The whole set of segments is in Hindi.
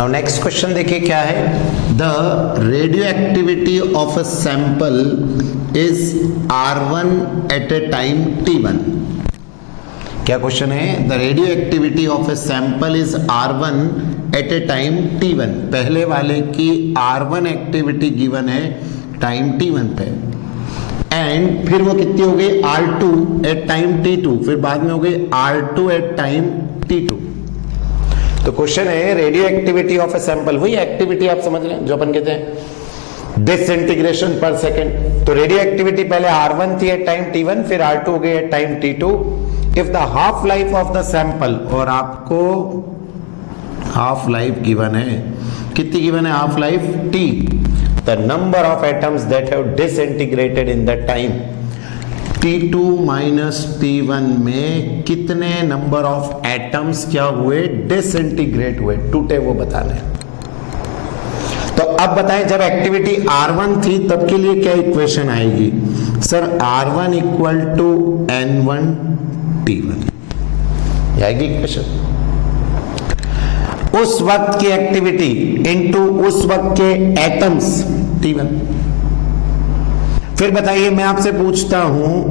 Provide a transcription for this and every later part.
अब नेक्स्ट क्वेश्चन देखिए क्या है, the radioactivity of a sample is R1 at a time T1। क्या क्वेश्चन है, the radioactivity of a sample is R1 at a time T1। पहले वाले की R1 एक्टिविटी गिवन है टाइम T1 पे, एंड फिर वो कितनी हो गई R2 एट टाइम T2, फिर बाद में हो गई R2 एट टाइम T2। तो क्वेश्चन है radio activity of a sample, वही एक्टिविटी आप समझ रहे हैं जो अपन कहते हैं डिसइंटीग्रेशन पर सेकेंड। तो रेडियो एक्टिविटी पहले R1 थी एट टाइम T1, फिर R2 हो गई at time T2। If the half life of the sample, और आपको हाफ लाइफ गिवन है, कितनी गिवन है half life T, the number of atoms that have disintegrated in the time T2 minus T1 में कितने नंबर ऑफ एटम्स क्या हुए, डिसइंटीग्रेट हुए, टूटे, वो बताने। तो अब बताएं, जब एक्टिविटी R1 थी तब के लिए क्या इक्वेशन आएगी sir, R1 equal to N1 T1 आएगी इक्वेशन। उस वक्त की एक्टिविटी इनटू उस वक्त के एटम्स T1। फिर बताइए, मैं आपसे पूछता हूं,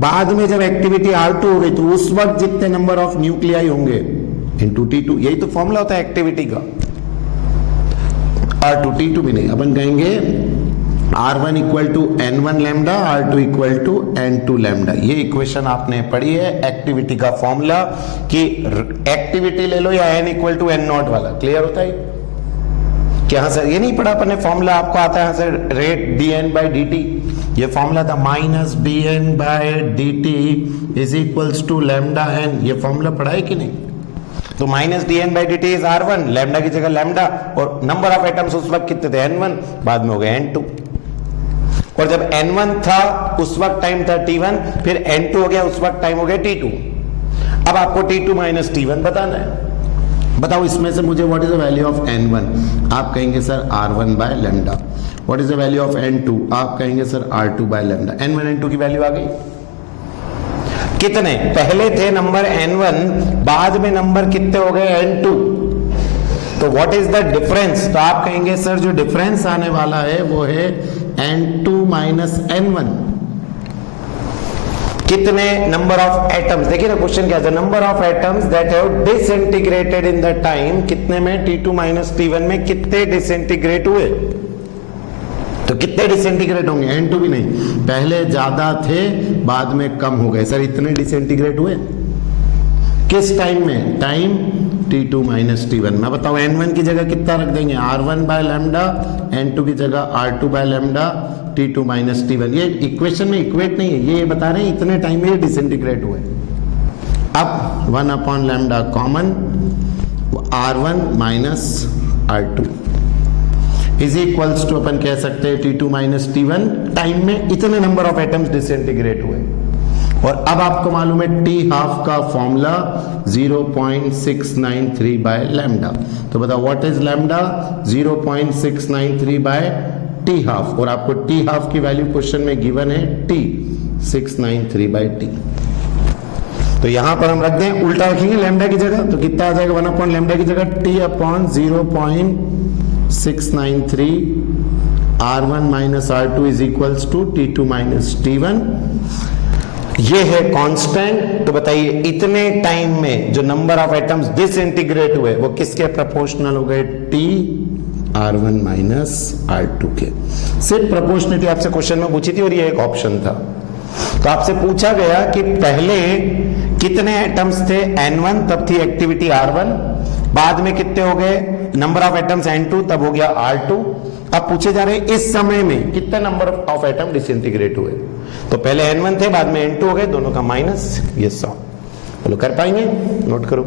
बाद में जब एक्टिविटी R2 हो गई तो उस वक्त जितने नंबर ऑफ न्यूक्लियाई होंगे इनटू T2, यही तो फॉर्मूला होता है एक्टिविटी का। R2 T2 भी नहीं, अपन कहेंगे R1 equal to N1 lambda, R2 equal to N2 lambda. ये इक्वेशन आपने पढ़ी है एक्टिविटी का फॉर्मूला, कि एक्टिविटी ले लो या N इक्वल टू N0 वाला, क्लियर होता है क्या? हाँ सर, ये नहीं पढ़ा अपन ने फॉर्मूला, आपको आता है sir rate dN by dt, ये फॉर्मूला था minus dN by dt is equals to lambda n, ये फॉर्मूला पढ़ा है कि नहीं? तो minus dN by dt is R1, lambda की जगह लैम्डा, और नंबर ऑफ एटम्स उस वक्त कितने थे N1, बाद में हो गए N2। और जब N1 था उस वक्त टाइम था T1, फिर N2 हो गया उस वक्त टाइम हो गया T2। अब आपको T2 माइनस T1 बताना है। बताओ इसमें से मुझे what is the value of N1, आप कहेंगे sir R1 by lambda. What is the value of N2, आप कहेंगे sir R2 by lambda. N1 N2 की वैल्यू आ गई, कितने पहले थे नंबर N1, बाद में नंबर कितने हो गए N2। तो व्हाट इज द डिफरेंस, तो आप कहेंगे सर जो डिफरेंस आने वाला है वो है N2 माइनस N1। कितने नंबर ऑफ एटम्स, देखिए ना क्वेश्चन क्या है, number of atoms that have disintegrated in the time, कितने में T2 माइनस T1 में कितने डिसइंटीग्रेट हुए। तो कितने डिसइंटीग्रेट होंगे, N2 भी नहीं, पहले ज्यादा थे बाद में कम हो गए। सर इतने डिसइंटीग्रेट हुए किस टाइम में, टाइम T2 माइनस T1 में। बताओ N1 की जगह कितना रख देंगे, R1 बाय लैम्डा, N2 की जगह R2 by lambda, T2 minus T1। ये इक्वेशन में इक्वेट नहीं है, ये बता रहे हैं इतने टाइम में डिसइंटीग्रेट हुए। अब 1 upon lambda common, R1 minus R2 is equals to, अपन कह सकते हैं T2 माइनस T1 टाइम में इतने नंबर ऑफ एटम्स डिसइंटीग्रेट हुए। और अब आपको मालूम है T हाफ का फॉर्मूला 0.693 बाय लैम्डा। तो बताओ what is lambda, 0.693 by T half, और आपको T हाफ की वैल्यू क्वेश्चन में गिवन है T 693 बाय T। तो यहां पर हम रख दें, उल्टा रखेंगे लैम्डा की जगह, तो कितना आ जाएगा, 1 अपॉन लैम्डा की जगह T upon 0.693 R1 minus R2 is equals to T2 minus T1। ये है कांस्टेंट। तो बताइए इतने टाइम में जो नंबर ऑफ एटम्स डिसइंटीग्रेट हुए वो किसके प्रोपोर्शनल हो गए, T R1 माइनस R2 के। सिर्फ प्रोपोर्शनलिटी आपसे क्वेश्चन में पूछी थी और ये एक ऑप्शन था। तो आपसे पूछा गया कि पहले कितने एटम्स थे N1, तब थी एक्टिविटी R1, बाद में कितने हो गए नंबर ऑफ एटम्स N2, तब हो गया R2। अब पूछे जा रहे हैं इस समय में कितने नंबर ऑफ एटम डिसइंटीग्रेट हुए। तो पहले N1 थे, बाद में N2 हो गए, दोनों का माइनस, ये 100। बोलो कर पाएंगे, नोट करो।